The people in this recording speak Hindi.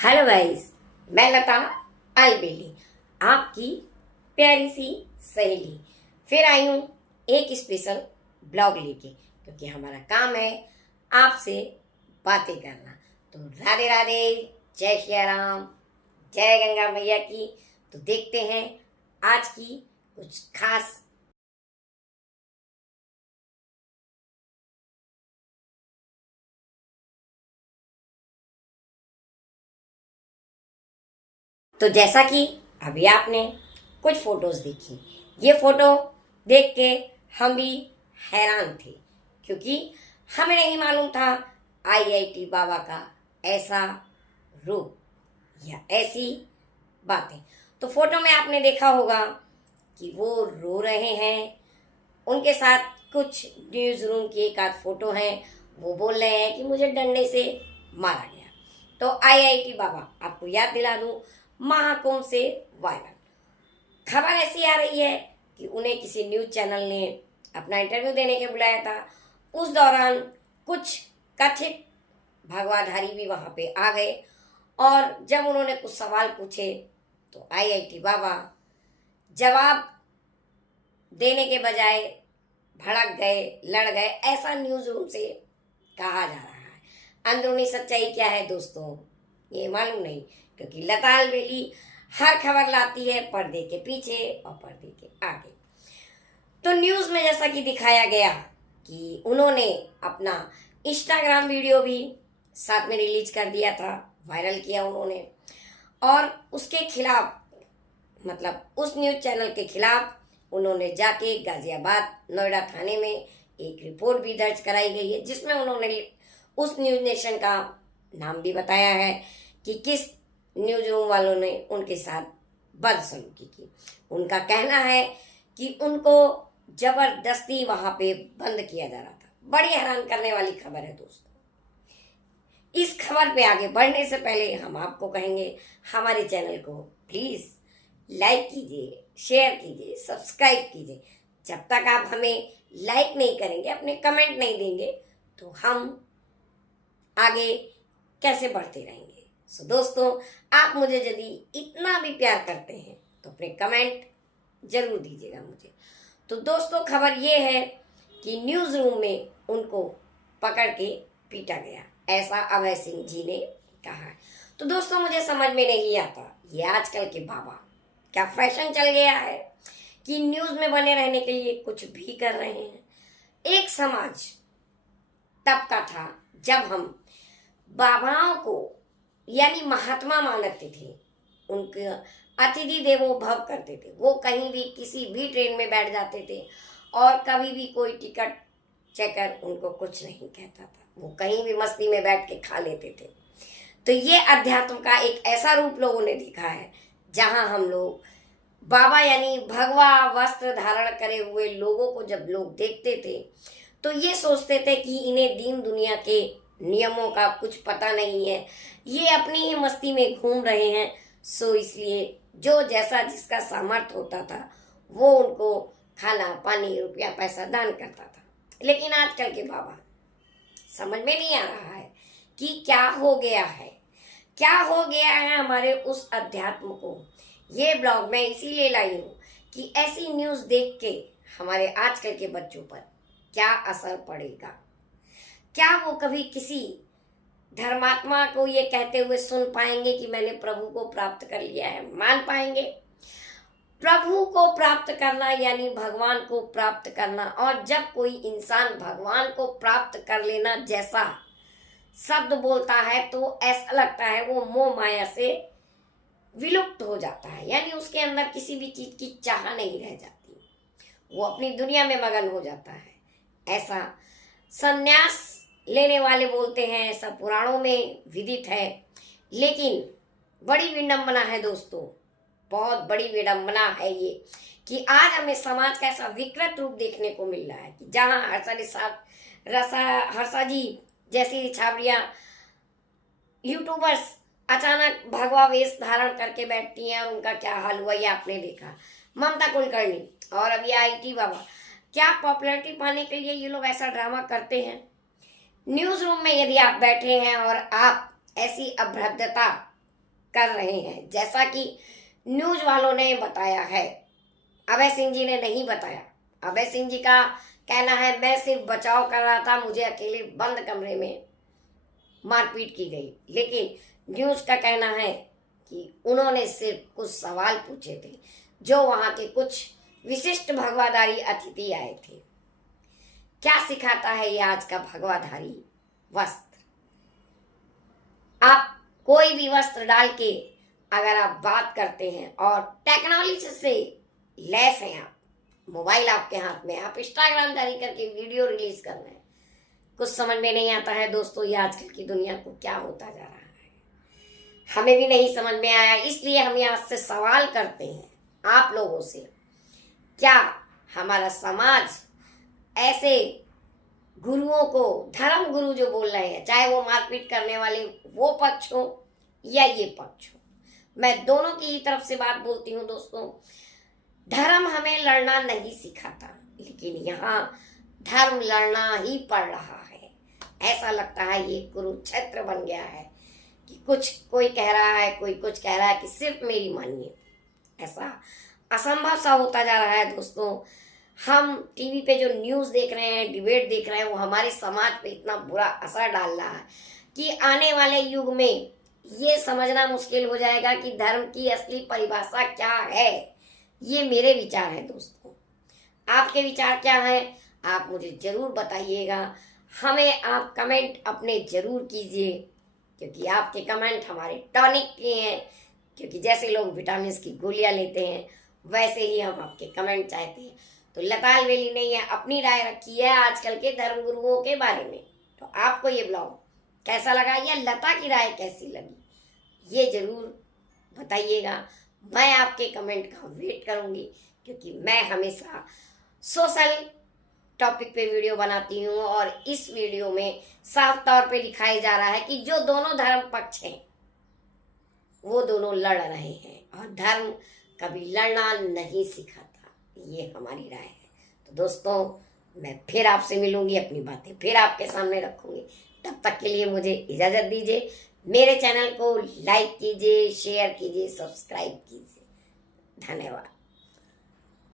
हेलो गाइस, मैं लता अलबेली, आपकी प्यारी सी सहेली फिर आई हूँ एक स्पेशल ब्लॉग लेके, क्योंकि हमारा काम है आपसे बातें करना। तो राधे राधे, जय श्री राम, जय गंगा मैया की। तो देखते हैं आज की कुछ खास। तो जैसा कि अभी आपने कुछ फोटोज देखी, ये फोटो देख के हम भी हैरान थे, क्योंकि हमें नहीं मालूम था आईआईटी बाबा का ऐसा रूप या ऐसी बातें। तो फोटो में आपने देखा होगा कि वो रो रहे हैं, उनके साथ कुछ न्यूज़ रूम की एक आध फोटो है, वो बोल रहे हैं कि मुझे डंडे से मारा गया। तो आईआईटी बाबा, आपको याद दिला दूं, महाकुंभ से वायरल खबर ऐसी आ रही है कि उन्हें किसी न्यूज चैनल ने अपना इंटरव्यू देने के बुलाया था। उस दौरान कुछ कथित भगवाधारी भी वहां पे आ गए, और जब उन्होंने कुछ सवाल पूछे तो आईआईटी बाबा जवाब देने के बजाय भड़क गए, लड़ गए, ऐसा न्यूज रूम से कहा जा रहा है। अंदरूनी सच्चाई क्या है दोस्तों, ये मालूम नहीं, क्योंकि लता अलबेली हर खबर लाती है पर्दे के पीछे और पर्दे के आगे। तो न्यूज में जैसा कि दिखाया गया कि उन्होंने अपना इंस्टाग्राम वीडियो भी साथ में रिलीज कर दिया था, वायरल किया उन्होंने, और उसके खिलाफ, मतलब उस न्यूज चैनल के खिलाफ उन्होंने जाके गाजियाबाद नोएडा थाने में एक रिपोर्ट भी दर्ज कराई गई है, जिसमें उन्होंने उस न्यूज नेशन का नाम भी बताया है कि किस न्यूज रूम वालों ने उनके साथ बदसलूकी की। उनका कहना है कि उनको जबरदस्ती वहां पे बंद किया जा रहा था। बड़ी हैरान करने वाली खबर है दोस्तों। इस खबर पे आगे बढ़ने से पहले हम आपको कहेंगे, हमारे चैनल को प्लीज लाइक कीजिए, शेयर कीजिए, सब्सक्राइब कीजिए। जब तक आप हमें लाइक नहीं करेंगे, अपने कमेंट नहीं देंगे, तो हम आगे कैसे बढ़ते रहेंगे। सो दोस्तों, आप मुझे यदि इतना भी प्यार करते हैं तो अपने कमेंट जरूर दीजिएगा मुझे। तो दोस्तों, खबर ये है कि न्यूज रूम में उनको पकड़ के पीटा गया, ऐसा अभय सिंह जी ने कहा है। तो दोस्तों, मुझे समझ में नहीं आता, ये आजकल के बाबा क्या फैशन चल गया है कि न्यूज में बने रहने के लिए कुछ भी कर रहे हैं। एक समाज तब का था जब हम बाबाओं को यानी महात्मा मानते थे, उनके अतिथि देवो भव करते थे। वो कहीं भी किसी भी ट्रेन में बैठ जाते थे और कभी भी कोई टिकट चेकर उनको कुछ नहीं कहता था। वो कहीं भी मस्ती में बैठ के खा लेते थे। तो ये अध्यात्म का एक ऐसा रूप लोगों ने देखा है, जहां हम लोग बाबा यानी भगवा वस्त्र धारण करे हुए लोगों को जब लोग देखते थे तो ये सोचते थे कि इन्हें दीन दुनिया के नियमों का कुछ पता नहीं है, ये अपनी ही मस्ती में घूम रहे हैं। सो इसलिए जो जैसा जिसका सामर्थ्य होता था वो उनको खाना पानी रुपया पैसा दान करता था। लेकिन आजकल के बाबा समझ में नहीं आ रहा है कि क्या हो गया है, क्या हो गया है हमारे उस अध्यात्म को। ये ब्लॉग मैं इसीलिए लाई हूँ कि ऐसी न्यूज देख के हमारे आजकल के बच्चों पर क्या असर पड़ेगा। क्या वो कभी किसी धर्मात्मा को ये कहते हुए सुन पाएंगे कि मैंने प्रभु को प्राप्त कर लिया है, मान पाएंगे। प्रभु को प्राप्त करना यानी भगवान को प्राप्त करना, और जब कोई इंसान भगवान को प्राप्त कर लेना जैसा शब्द बोलता है तो ऐसा लगता है वो मोह माया से विलुप्त हो जाता है, यानी उसके अंदर किसी भी चीज की चाह नहीं रह जाती, वो अपनी दुनिया में मगन हो जाता है। ऐसा संन्यास लेने वाले बोलते हैं, ऐसा पुराणों में विदित है। लेकिन बड़ी विडंबना है दोस्तों, बहुत बड़ी विडंबना है ये कि आज हमें समाज का ऐसा विकृत रूप देखने को मिल रहा है कि जहां हर्षा जी जैसी छाबड़ियां यूट्यूबर्स अचानक भगवा वेश धारण करके बैठती हैं और उनका क्या हाल हुआ ये आपने देखा। ममता कुलकर्णी और अब ये आईटी बाबा, क्या पॉपुलैरिटी पाने के लिए ये लोग ऐसा ड्रामा करते हैं। न्यूज रूम में यदि आप बैठे हैं और आप ऐसी अभद्रता कर रहे हैं, जैसा कि न्यूज वालों ने बताया है। अभय सिंह जी ने नहीं बताया। अभय सिंह जी का कहना है मैं सिर्फ बचाव कर रहा था, मुझे अकेले बंद कमरे में मारपीट की गई, लेकिन न्यूज का कहना है कि उन्होंने सिर्फ कुछ सवाल पूछे थे जो वहां के कुछ विशिष्ट भगवाधारी अतिथि आए थे। क्या सिखाता है ये आज का भगवाधारी वस्त्र? आप कोई भी वस्त्र डाल के अगर आप बात करते हैं और टेक्नोलॉजी से लैस हैं, आप मोबाइल आपके हाथ में, आप इंस्टाग्राम जारी करके वीडियो रिलीज कर रहे हैं, कुछ समझ में नहीं आता है दोस्तों ये आजकल की दुनिया को क्या होता जा रहा है। हमें भी नहीं समझ में आया, इसलिए हम यहाँ से सवाल करते हैं आप लोगों से, क्या हमारा समाज ऐसे गुरुओं को, धर्म गुरु जो बोल रहे हैं, चाहे वो मारपीट करने वाले वो पक्ष हो या ये पक्ष हो, मैं दोनों की ही तरफ से बात बोलती हूँ दोस्तों। धर्म हमें लड़ना नहीं सिखाता, लेकिन यहाँ धर्म लड़ना ही पड़ रहा है। ऐसा लगता है ये कुरुक्षेत्र बन गया है कि कुछ कोई कह रहा है, कोई कुछ कह रहा है कि सिर्फ मेरी मानिए। ऐसा असंभव सा होता जा रहा है दोस्तों। हम टीवी पे जो न्यूज़ देख रहे हैं, डिबेट देख रहे हैं, वो हमारे समाज पे इतना बुरा असर डाल रहा है कि आने वाले युग में ये समझना मुश्किल हो जाएगा कि धर्म की असली परिभाषा क्या है। ये मेरे विचार हैं दोस्तों, आपके विचार क्या हैं आप मुझे ज़रूर बताइएगा। हमें आप कमेंट अपने ज़रूर कीजिए, क्योंकि आपके कमेंट हमारे टॉनिक के हैं। क्योंकि जैसे लोग विटामिन की गोलियां लेते हैं, वैसे ही हम आपके कमेंट चाहते हैं। तो लता अलवेली ने यह अपनी राय रखी है आजकल के धर्मगुरुओं के बारे में। तो आपको ये ब्लॉग कैसा लगा या लता की राय कैसी लगी, ये ज़रूर बताइएगा। मैं आपके कमेंट का वेट करूंगी, क्योंकि मैं हमेशा सोशल टॉपिक पे वीडियो बनाती हूँ और इस वीडियो में साफ तौर पे दिखाया जा रहा है कि जो दोनों धर्म पक्ष हैं वो दोनों लड़ रहे हैं, और धर्म कभी लड़ना नहीं सिखाता, ये हमारी राय है। तो दोस्तों मैं फिर आपसे मिलूंगी, अपनी बातें फिर आपके सामने रखूंगी। तब तक के लिए मुझे इजाज़त दीजिए। मेरे चैनल को लाइक कीजिए, शेयर कीजिए, सब्सक्राइब कीजिए। धन्यवाद।